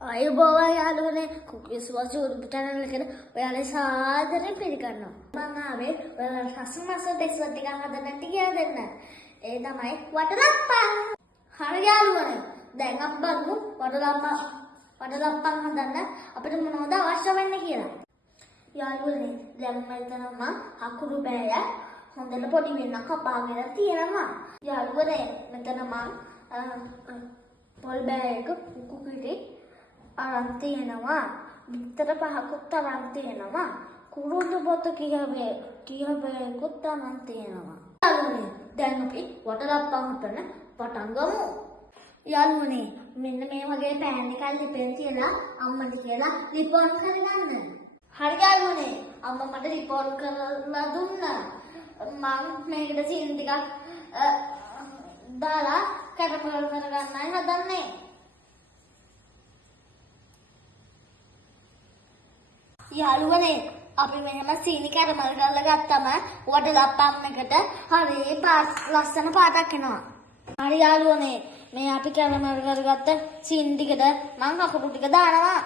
අයුබෝවන් යාළුවනේ කුකිස් වස් YouTube channel එකට ඔයාලා සාදරයෙන් පිළිගන්නවා. මම ආවේ ඔයාලා රසමස ටෙක්ස්ට් ටිකක් හදන්න කියලා දෙන්න. ඒ තමයි වටලප්පන්. හරි යාළුවනේ. දැන් අපි බලමු වටලප්පන් හදන්න අපිට මොනවද අවශ්‍ය වෙන්නේ කියලා. යාළුවනේ දැන් මම හිතනවා අකුරු බෑය හොඳට පොඩි වෙන්න කපාගෙන තියෙනවා. යාළුවනේ මෙතන මම පොල් බෑයක කුකුකිටි අරන් තියෙනවා. විතර පහකුත් අරන් තියෙනවා. කුරුළු පොත කීපයකුත් අරන් තියෙනවා. යාළුවනේ දැන් අපි වටලප්පන් හදන්න පටන් ගමු. යාළුවනේ මෙන්න මේ වගේ පෑන් එකක් ලිපෙන් තියලා අම්මට කියලා රිපෝට් කරගන්න. හරි යාළුවනේ අම්මා මට රිපෝට් කරලා දුන්නා. මම මේකට සීන් ටිකක් දාලා කැටපල් කරගන්නයි හදන්නේ. යාළුවනේ අපි මෙහෙම සීනි කැරමල් කරලා ගත්තම වටලප්පම් එකට හරි ලස්සන පාටක් එනවා. හරි යාළුවනේ මේ අපි කැරමල් කරගත්ත සීනි ටිකට මම අකුරු ටික දානවා.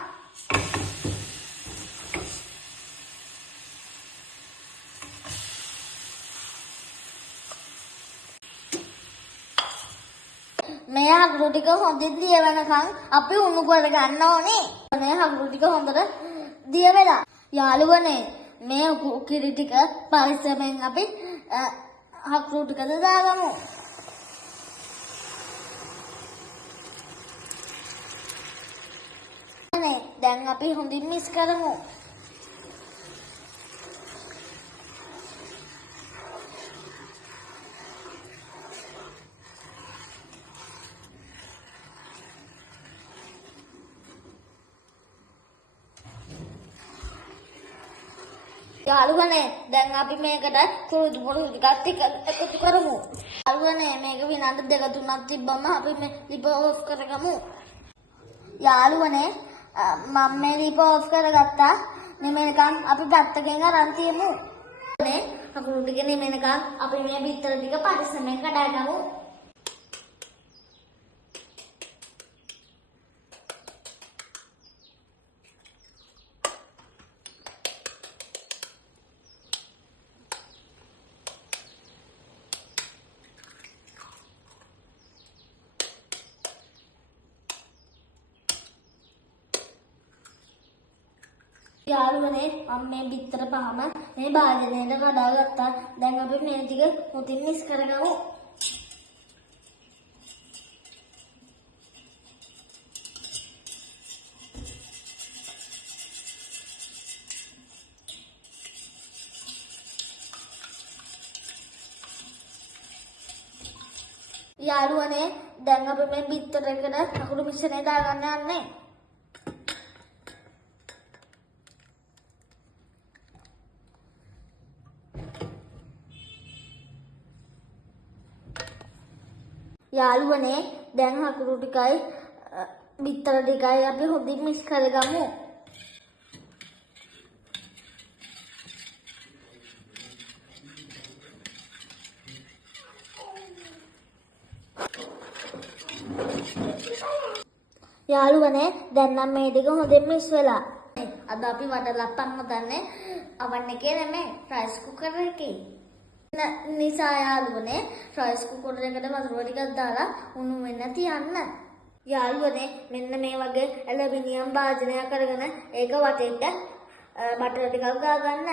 මේ අකුරු ටික හොඳින් දිය වෙනකන් අපි උණු කරගන්න ඕනේ. මේ අකුරු ටික හොඳට දිය වෙලා. යාළුවනේ මේ කිරි ටික පරිස්සමෙන් අපි අකුරු ටිකද දාගමු. දැන් අපි හොඳින් මික්ස් කරමු. යාළුවනේ දැන් අපි මේකට කුරුළු ටිකක් එකතු කරමු. යාළුවනේ මේක විනාඩි 2-3ක් තිබ්බම අපි මේ ලිප ඔෆ් කරගමු. යාළුවනේ මම මේ ලිප ඔෆ් කරගත්තා. නෙමෙයිකන් අපි පැත්තකින් අරන් තියමු. නේ අකුරු ටික නෙමෙයිකන් අපි මේ බිත්තර ටික පරිස්සමෙන් කඩාගමු. යාළුවනේ මම මේ බිත්තර පහම මේ භාජනයට කඩාගත්තා. දැන් අපි මේ ටික මුතින් මික්ස් කරගමු. යාළුවනේ දැන් අපි මේ බිත්තරයකට අකුරු මිශ්‍රණය දාගන්න යන්නේ. යාළුවනේ දැන් අකුරු ටිකයි බිත්තර ටිකයි අපි හොඳින් මික්ස් කරගමු. යාළුවනේ දැන් නම් මේ ටික හොඳින් මික්ස් වෙලා. අද අපි වටලප්පන් හදන්නේ oven එකේ නෙමෙයි රයිස් කුකර් එකේ. නිසා යාළුවනේ රයිස් කුකර් එකට වතුර ටිකක් දාලා උණු වෙන්න තියන්න. යාළුවනේ මෙන්න මේ වගේ ඇලුමිනියම් භාජනයක් කරගෙන ඒක වටේට බටර් ටිකක් ගාගන්න.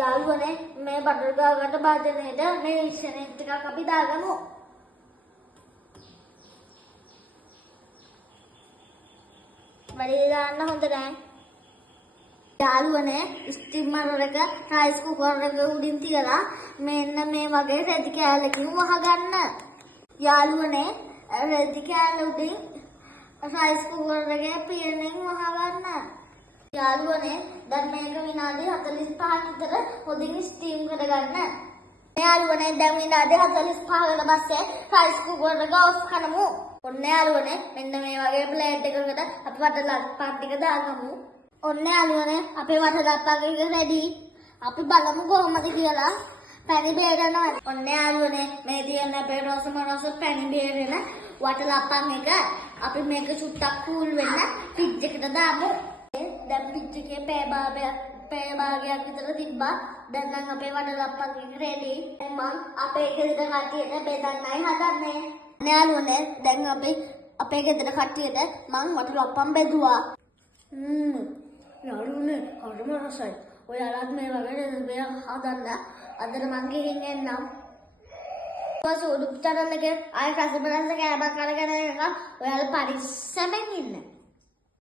යාළුවනේ මේ බටර් ගාගන්න භාජනයේට මේ මිශ්‍රණය ටිකක් අපි දාගමු. වැඩි දාන්න හොඳ නැහැ. යාළුවනේ ස්ටිමර් එක රයිස් කුකර් එක උඩින් තියලා මෙන්න මේ වගේ රෙදි කෑල්ලකින් වහගන්න. යාළුවනේ රෙදි කෑල්ල උඩින් රයිස් කුකර් එකේ පියනෙන් වහගන්න. යාළුවනේ දැන් මේක විනාඩි 45ක් විතර හොඳින් ස්ටීම් කරගන්න. යාළුවනේ දැන් විනාඩි 45කට පස්සේ රයිස් කුකර් එක ඔෆ් කරමු. ඔන්න යාළුවනේ මෙන්න මේ වගේ ප්ලේට් එකකට අපි වටලප්පන් ටික දාගමු. ඔන්න යාළුවනේ අපේ වටලප්පන් එක රෙඩි. අපි බලමු කොහොමද කියලා. පැණි බේරනවා. ඔන්න යාළුවනේ මේ තියෙන අපේ රස පැණි බේරෙන වටලප්පන් එක අපි මේක චුට්ටක් කූල් වෙන්න ෆ්‍රිජ් එකට දාමු. දැන් ෆ්‍රිජ් එකේ පැය භාගයක් විතර තිබ්බා. දැන් නම් අපේ වටලප්පන් එක රෙඩි. මම අපේ ගෙදර කට්ටියට බෙදන්නයි හදන්නේ. යාළුවනේ දැන් අපි අපේ ගෙදර කට්ටියට මං වටලප්පන් බෙදුවා. යාළුවනේ හරිම රසයි. ඔයාලත් මේ වගේ දෙයක් හදන්න. අදට මං ගිහින් එන්නම්. සුඩු channel එකේ ආයෙ රස බලන්න කෑමක් අරගෙන එනවා. ඔයාලා පරිස්සමෙන් ඉන්න.